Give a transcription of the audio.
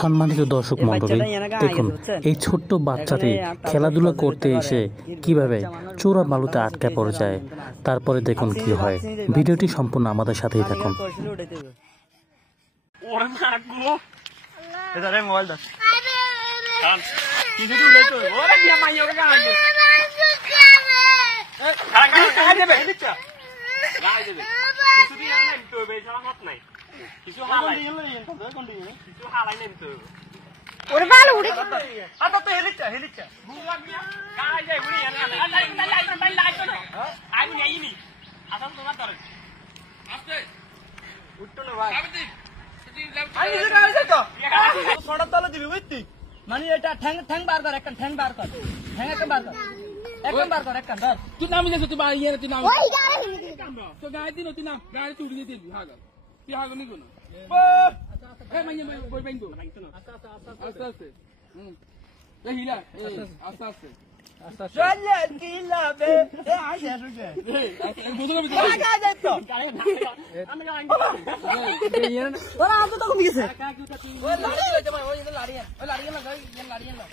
সম্মানিত দর্শক মণ্ডলী, দেখুন এই ছোট্ট বাচ্চাটি খেলাধুলা করতে এসে কিভাবে চোরা বালুতে আটকে পড়ে যায়। তারপরে দেখুন কি হয়। ভিডিওটি সম্পূর্ণ আমাদের সাথেই থাকুন। মানে এটা ঠ্যাং ঠ্যাং বার কর, একটা ঠ্যাং বার কর, ঠ্যাং একটা বার কর, একদম বার কর, একটা ধর। তুই নামি যাস, তুই ইয়ে তুই নামি তো গায়ে দিন, তুই নাম গায়ে তুই দিয়ে দিবি। হাগা তুই হাগা নিগো না এ মাইয়া বই বাইঙ্গো আস্তে আস্তে এ হিলা আস্তে আস্তে চলে কিলাবে এ আসে আসে এ বুঝো না লাগা দে তো আমি গায় ওরা আজ তো কমে গেছে ওই লাড়ি লইতে ভাই, ওই লাড়ি না গাই লাড়ি না